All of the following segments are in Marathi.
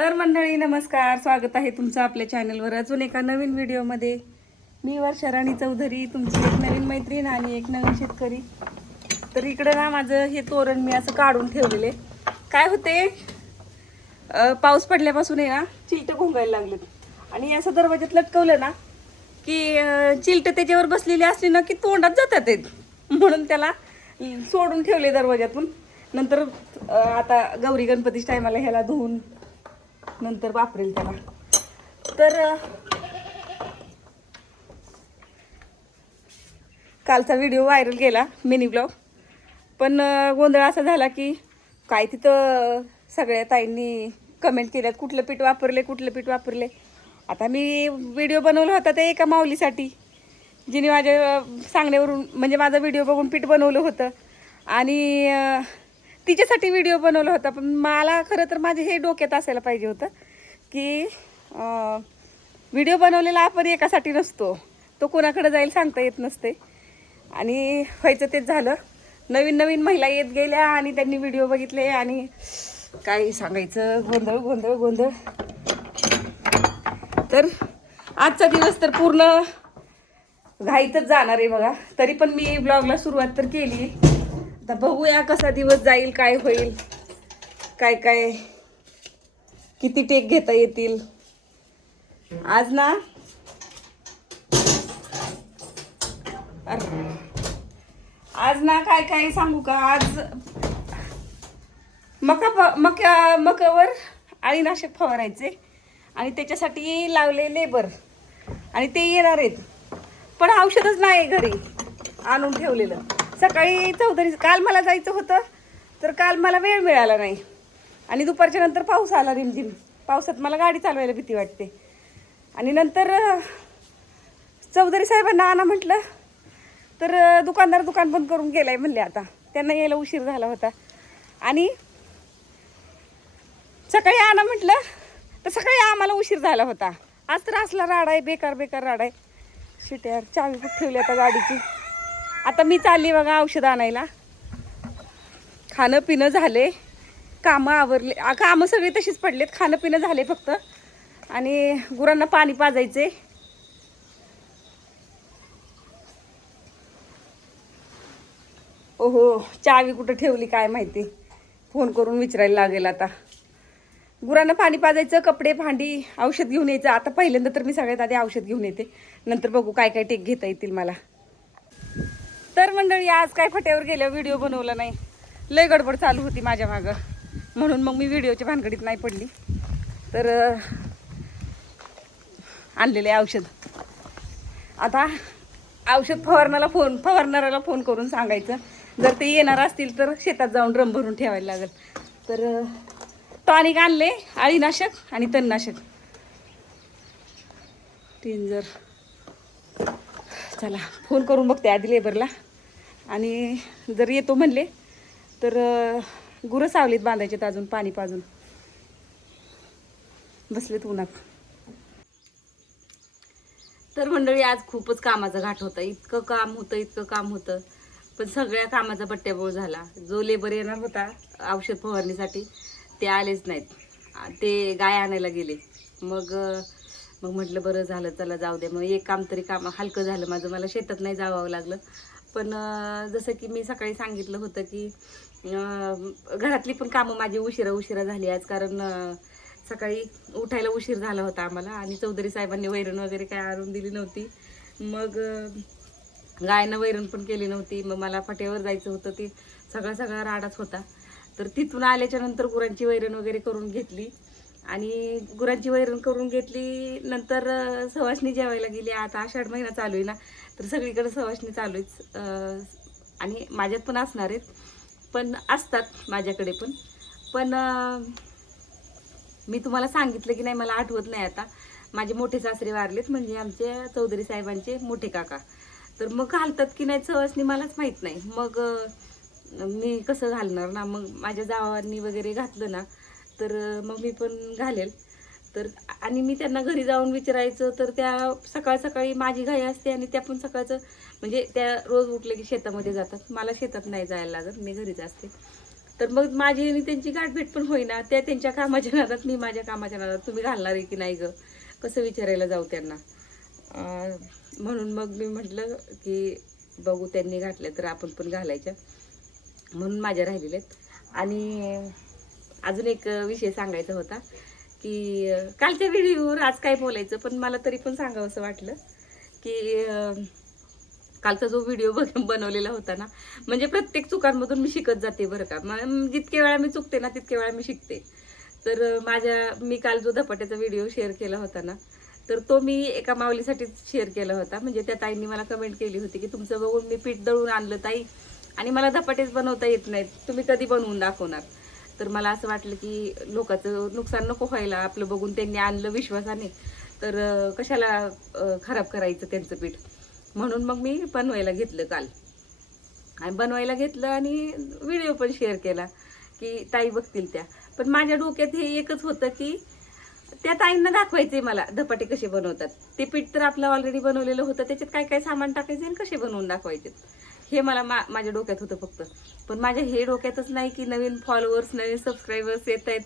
तर मंडळी नमस्कार, स्वागत आहे तुमचं आपल्या चॅनलवर अजून एका नवीन व्हिडिओमध्ये. मी वर्षा राणी चौधरी, तुमची एक नवीन मैत्रीण आणि एक नवीन शेतकरी. तर इकडे ना माझं हे तोरण मी असं काढून ठेवलेले. काय होते, पाऊस पडल्यापासून आहे ना चिलटं घोंगायला लागलेत आणि असं दरवाज्यात लटकवलं ना की चिलटं त्याच्यावर बसलेली असली ना की तोंडात जातात आहेत, म्हणून त्याला सोडून ठेवले दरवाज्यातून. नंतर आता गौरी गणपतीच्या टायमाला ह्याला धुवून नंतर वापरेल त्याला. तर कालचा व्हिडिओ व्हायरल गेला, मिनी ब्लॉग. पण गोंधळ असा झाला की काय तिथं सगळ्या ताईंनी कमेंट केल्यात, कुठलं पीठ वापरले कुठलं पीठ वापरले. आता मी व्हिडिओ बनवला होता ते एका माऊलीसाठी, जिने माझ्या सांगण्यावरून म्हणजे माझा व्हिडिओ बघून पीठ बनवलं होतं आणि तिच्यासाठी व्हिडिओ बनवला होता. पण मला खरं तर माझे हे डोक्यात असायला पाहिजे होतं की व्हिडिओ बनवलेला आपण एकासाठी नसतो, तो कोणाकडे जाईल सांगता येत नसते. आणि व्हायचं तेच झालं. नवीन नवीन महिला येत गेल्या आणि त्यांनी व्हिडिओ बघितले आणि काय सांगायचं, गोंधळ गोंधळ गोंधळ. तर आजचा दिवस तर पूर्ण घाईतच जाणार आहे बघा. तरी पण मी ब्लॉगला सुरुवात तर केली. आता बघूया कसा दिवस जाईल, काय होईल, काय काय किती टेक घेता येतील. आज ना काय काय सांगू का, आज मकावर अळीनाशक फवारायचे आणि त्याच्यासाठी लावले लेबर आणि ते येणार आहेत. पण औषधच नाही घरी आणून ठेवलेलं. सकाळी चौधरी काल मला जायचं होतं, तर काल मला वेळ मिळाला नाही आणि दुपारच्या नंतर पाऊस आला रिमझिम. पावसात मला गाडी चालवायला भीती वाटते. आणि नंतर चौधरी साहेबांना आणा म्हटलं, तर दुकानदार दुकान बंद करून गेलाय म्हणले. आता त्यांना यायला उशीर झाला होता आणि सकाळी आणा म्हटलं तर सकाळी आम्हाला उशीर झाला होता. आज तर असला राडा आहे, बेकार बेकार राडा आहे. शिट यार, चावी कुठे ठेवली आता गाडीची. आता मी चालली बघा औषध आणायला. खाणं पिणं झाले, कामं आवरले, कामं सगळी तशीच पडलेत, खाणं पिणं झाले फक्त. आणि गुरांना पाणी पाजायचे. ओहो, चावी कुठं ठेवली काय माहिती, फोन करून विचारायला लागेल आता. गुरांना पाणी पाजायचं, कपडे भांडी, औषध घेऊन यायचं. आता पहिल्यांदा तर मी सगळ्यात आधी औषध घेऊन येते, नंतर बघू काय काय टेक घेता येतील मला. तर मंडळी आज काय फट्यावर गेल्यावर व्हिडिओ बनवला नाही, लय गडबड चालू होती माझ्या मागं, म्हणून मग मी व्हिडिओच्या भानगडीत नाही पडली. तर आणलेले औषध, आता औषध फवारणाऱ्याला फोन करून सांगायचं, जर ते येणार असतील तर शेतात जाऊन ड्रम भरून ठेवायला लागेल. तर टॉनिक आणले, अळीनाशक आणि तणनाशक, टिंजर. चला फोन करून बघते आधी लेबरला, आणि जर येतो म्हणले तर गुरं सावलीत बांधायचे, अजून पाणी पाजून बसलेत उन्हात. तर मंडळी आज खूपच कामाचा घाट होता. इतकं काम होतं, पण सगळ्या कामाचा बट्ट्याबोळ झाला. जो लेबर येणार होता औषध फवारणीसाठी ते आलेच नाहीत, ते गाय आणायला गेले. मग म्हटलं बरं झालं, चला जाऊ दे. मग एक काम तरी काम हलकं झालं माझं, मला शेतात नाही जावं लागलं. पण जसं की मी सकाळी सांगितलं होतं की घरातली पण कामं माझी उशिरा झाली आज, कारण सकाळी उठायला उशीर झाला होता आम्हाला आणि चौधरी साहेबांनी वैरण वगैरे काय आणून दिली नव्हती. मग गायनं वैरण पण केली नव्हती. मग मला फाट्यावर जायचं होतं, ते सगळा राडाच होता. तर तिथून आल्याच्या नंतर गुरांची वैरण वगैरे करून घेतली आणि गुरांची वैरण करून घेतली. नंतर सवाष्णी जेवायला गेली. आता आषाढ महिना चालू आहे ना, तर सगळीकडे सवाष्णी चालू आहेच आणि माझ्यात पण असणार आहेत, पण असतात माझ्याकडे पण मी तुम्हाला सांगितलं की नाही मला आठवत नाही आता. माझे मोठे सासरे वारलेत, म्हणजे आमचे चौधरी साहेबांचे मोठे काका. तर मग घालतात की नाही सवाष्णी मलाच माहीत नाही. मग मी कसं घालणार ना, मग माझ्या जावांनी वगैरे घातलं ना तर मग मी पण घालेल. तर आणि मी त्यांना घरी जाऊन विचारायचं, तर त्या सकाळी माझी घाई असते आणि त्या पण सकाळचं म्हणजे त्या रोज उठले की शेतामध्ये जातात. मला शेतात नाही जायला लागत, मी घरीच असते. तर मग माझी आणि त्यांची गाठभेट पण होईना. त्या त्यांच्या कामाच्या नादात, मी माझ्या कामाच्या नादात. तुम्ही घालणार आहे की नाही ग, कसं विचारायला जाऊ त्यांना. म्हणून मग मी म्हटलं की बघू, त्यांनी घातल्या तर आपण पण घालायच्या, म्हणून माझ्या राहिलेल्या आहेत. आणि अजून एक विषय सांगायचा होता की कालच्या व्हिडिओवर आज काय बोलायचं, पण मला तरी पण सांगावं असं वाटलं की कालचा जो व्हिडिओ बनवलेला होता ना, म्हणजे प्रत्येक चुकांमधून मी शिकत जाते बरं का. जितके वेळा मी चुकते ना तितके वेळा मी शिकते. तर मी काल जो धपाट्याचा व्हिडिओ शेअर केला होता ना, तर तो मी एका माऊलीसाठी शेअर केला होता. म्हणजे त्या ताईंनी मला कमेंट केली होती की तुमचं बघून मी पीठ दळून आणलं ताई, आणि मला धपाटेच बनवता येत नाहीत, तुम्ही कधी बनवून दाखवणार. तर मला असं वाटलं की लोकांचं नुकसान नको व्हायला, आपलं बघून त्यांनी आणलं विश्वासाने, तर कशाला खराब करायचं त्यांचं पीठ. म्हणून मग मी बनवायला घेतलं काल, आणि बनवायला घेतलं आणि व्हिडिओ पण शेअर केला की ताई बघतील त्या. पण माझ्या डोक्यात हे एकच होतं की त्या ताईंना दाखवायचे मला धपाटे कसे बनवतात. ते पीठ तर आपलं ऑलरेडी बनवलेलं होतं, त्याच्यात काय काय सामान टाकायचे आणि कसे बनवून दाखवायचे, हे मला माझ्या डोक्यात होतं फक्त. पण माझ्या हे डोक्यातच नाही की नवीन फॉलोअर्स, नवीन सबस्क्रायबर्स येत आहेत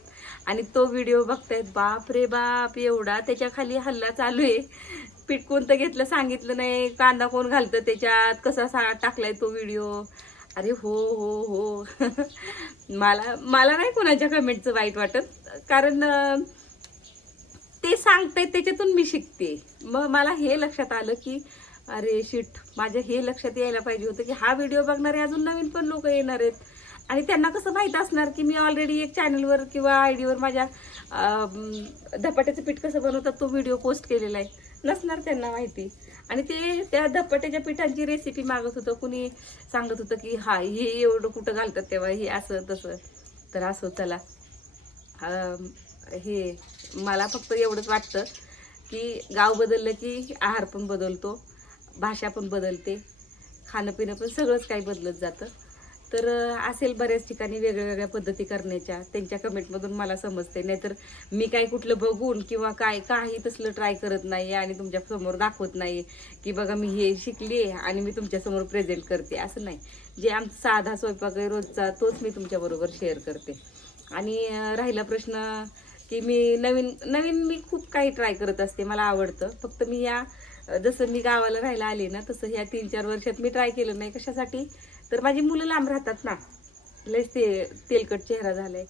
आणि तो व्हिडिओ बघतायत. बाप रे बाप, एवढा त्याच्या खाली हल्ला चालू आहे. पीठ कोणतं घेतलं सांगितलं नाही, कांदा कोण घालतं त्याच्यात, कसा टाकलाय तो व्हिडिओ. अरे हो हो हो मला नाही कोणाच्या कमेंटचं वाईट वाटत, कारण ते सांगतायत त्याच्यातून मी शिकते. मग मला हे लक्षात आलं की अरे शिट, माझ्या हे लक्षात यायला पाहिजे होतं की हा व्हिडिओ बघणारे अजून नवीन पण लोक येणार आहेत, आणि त्यांना कसं माहीत असणार की मी ऑलरेडी एक चॅनलवर किंवा आयडीवर माझ्या धपाट्याचं पीठ कसं बनवतात तो व्हिडिओ पोस्ट केलेला आहे. नसणार त्यांना माहिती. आणि ते त्या धपाट्याच्या पिठांची रेसिपी मागत होतं, कुणी सांगत होतं की हा हे एवढं कुठं घालतात तेव्हा, हे असं तसं. तर असं चला, हे मला फक्त एवढंच वाटतं की गाव बदललं की आहार पण बदलतो, भाषा पण बदलते, खाणं पिणं पण सगळंच काही बदलत जातं. तर असेल बऱ्याच ठिकाणी वेगळ्या पद्धती करण्याच्या, त्यांच्या कमेंटमधून मला समजते. नाहीतर मी काय कुठलं बघून किंवा काही तसलं ट्राय करत नाही आणि तुमच्यासमोर दाखवत नाही की बघा मी हे शिकली आणि मी तुमच्यासमोर प्रेझेंट करते, असं नाही. जे आमचा साधा स्वयंपाक आहे रोजचा, तोच मी तुमच्याबरोबर शेअर करते. आणि राहिला प्रश्न की मी नवीन मी खूप काही ट्राय करत असते, मला आवडतं. फक्त मी जसं मी गावाला राहायला आले ना, तसं ह्या 3-4 वर्षात मी ट्राय केलं नाही. कशासाठी, तर माझी मुलं लांब राहतात ना, लयच तेलकट चेहरा झालाय,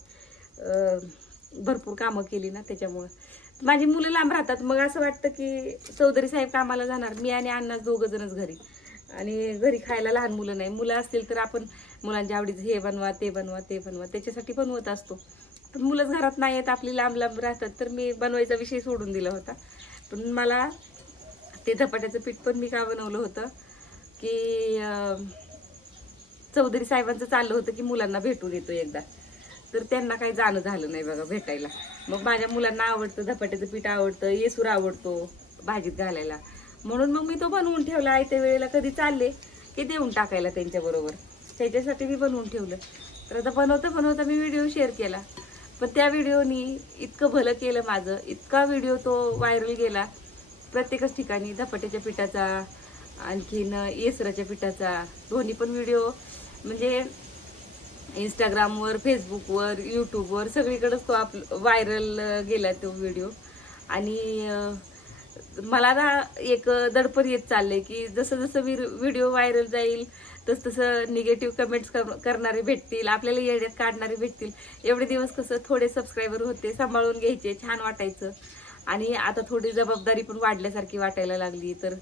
भरपूर कामं केली ना त्याच्यामुळं माझी मुलं लांब राहतात. मग असं वाटतं की चौधरी साहेब कामाला जाणार, मी आणि अण्णा दोघं जणच घरी, आणि घरी खायला लहान मुलं नाही. मुलं असतील तर आपण मुलांच्या आवडीचं हे बनवा ते बनवा ते बनवा त्याच्यासाठी बनवत असतो. पण मुलंच घरात नाही आहेत, आपली लांब राहतात, तर मी बनवायचा विषय सोडून दिला होता. पण मला ते धपाट्याचं पीठ पण मी का बनवलं होतं की चौधरी साहेबांचं चाललं होतं की मुलांना भेटून येतो एकदा, तर त्यांना काही जाणं झालं नाही बघा भेटायला. मग माझ्या मुलांना आवडतं, धपाट्याचं पीठ आवडतं, येसूर आवडतो भाजीत घालायला, म्हणून मग मी तो बनवून ठेवला. आयत्या वेळेला कधी चालले की देऊन टाकायला त्यांच्याबरोबर, त्याच्यासाठी मी बनवून ठेवलं. तर आता बनवता मी व्हिडिओ शेअर केला, पण त्या व्हिडिओनी इतकं भलं केलं माझं, इतका व्हिडिओ तो व्हायरल गेला प्रत्येकच ठिकाणी. धपाट्याच्या पिठाचा, आणखीन येसराच्या पिठाचा, दोन्ही पण व्हिडिओ म्हणजे इंस्टाग्रामवर, फेसबुकवर, यूट्यूबवर सगळीकडेच तो व्हायरल गेला तो व्हिडिओ. आणि मला ना एक दडपण येत चाललंय की जसं जसं व्हिडिओ व्हायरल जाईल तसं निगेटिव्ह कमेंट्स करणारे भेटतील, आपल्याला येड्यात काढणारे भेटतील. एवढे दिवस कसं थोडे सबस्क्रायबर होते, सांभाळून घ्यायचे, छान वाटायचं. आणि आता थोडी जबाबदारी पण वाढल्यासारखी वाटायला लागली. तर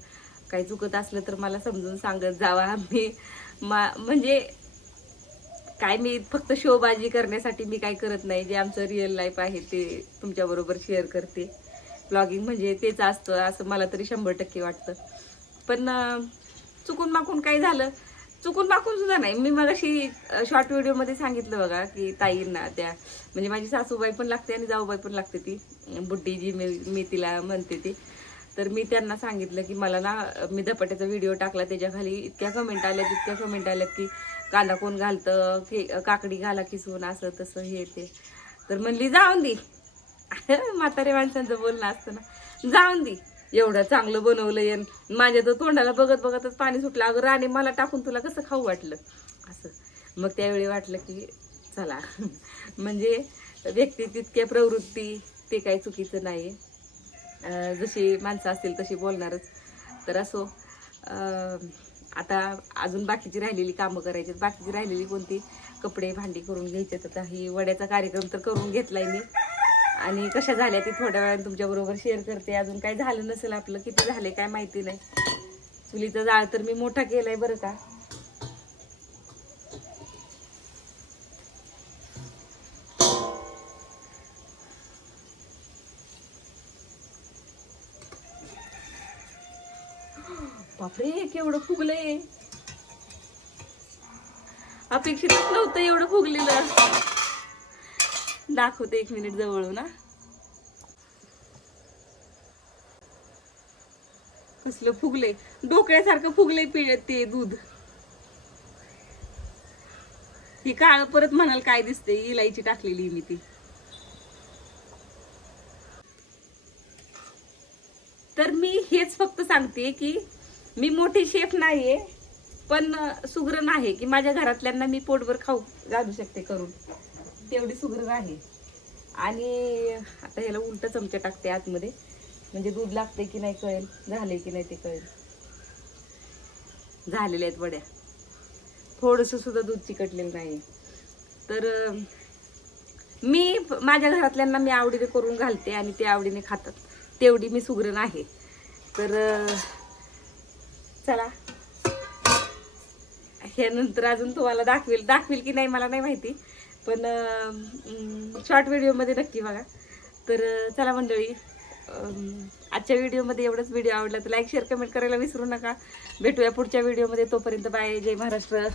काही चुकत असलं तर मला समजून सांगत जावा. मी म्हणजे काय, मी फक्त शोबाजी करण्यासाठी मी काय करत नाही. जे आमचं रिअल लाईफ आहे ते तुमच्याबरोबर शेअर करते. ब्लॉगिंग म्हणजे तेच असतं असं मला तरी 100% वाटतं. पण चुकून माकून काय झालं, चुकून माकून सुद्धा नाही. मी मगाशी शॉर्ट व्हिडिओमध्ये सांगितलं बघा की ताईंना, त्या म्हणजे माझी सासूबाई पण लागते आणि जाऊबाई पण लागते, ती बुड्डी जी मी तिला म्हणते ती. तर मी त्यांना सांगितलं की मला ना, मी धपाट्याचा व्हिडिओ टाकला, त्याच्या खाली इतक्या कमेंट आल्यात की कांदा कोण घालतं, की काकडी घाला किसून, असं तसं हे ते. तर म्हणली जाऊन दे, म्हातारे माणसांचं बोलणं असतं ना, जाऊन दे, एवढं चांगलं बनवलं, माझ्या तर तोंडाला बघत बघतच पाणी सुटलं. अगं राणी, मला टाकून तुला कसं खाऊ वाटलं असं. मग त्यावेळी वाटलं की चला म्हणजे व्यक्ती तितक्या प्रवृत्ती ते काही चुकीचं नाही. जशी माणसं असतील तशी बोलणारच. तर असो, आता अजून बाकीची राहिलेली कामं करायची. बाकीची राहिलेली कोणती, कपडे भांडी करून घ्यायचे. आता ही वड्याचा कार्यक्रम तर करून घेतलाय मी, आणि कशा झाल्या ती थोड्या वेळाने तुमच्याबरोबर शेअर करते. अजून काय झालं नसेल आपलं, किती झाले काय माहिती नाही. चुलीचा जाळ तर मी मोठा केलाय बरं का. बापरे, केवढं फुगलंय, अपेक्षितच नव्हतं एवढं फुगलेलं. दाखवते 1 मिनिट जवळून ना. कसलं फुगले, डोक्यासारखं फुगले ते दूध. ही काळ परत म्हणाल काय दिसते, इलायची टाकलेली मी ती. तर मी हेच फक्त सांगते की मी मोठी शेफ नाहीये, पण सुगरण आहे की माझ्या घरातल्यांना मी पोटभर खाऊ घालू शकते करून, तेवढी सुगरण आहे. आणि आता ह्याला उलट चमचा टाकते आतमध्ये, म्हणजे दूध लागते की नाही कळेल, झाले की नाही ते कळेल. झालेल्या आहेत वड्या, थोडंसं सुद्धा दूध चिकटलेलं नाही. तर मी माझ्या घरातल्यांना मी आवडीने करून घालते आणि ते आवडीने खातात, तेवढी मी सुगरण आहे. तर चला, हे नंतर अजून तुम्हाला दाखवेल की नाही मला नाही माहिती, पण शॉर्ट व्हिडिओमध्ये नक्की बघा. तर चला मंडळी, आजच्या व्हिडिओमध्ये एवढंच. व्हिडिओ आवडला तर लाईक शेअर कमेंट करायला विसरू नका. भेटूया पुढच्या व्हिडिओमध्ये. तोपर्यंत बाय, जय महाराष्ट्र.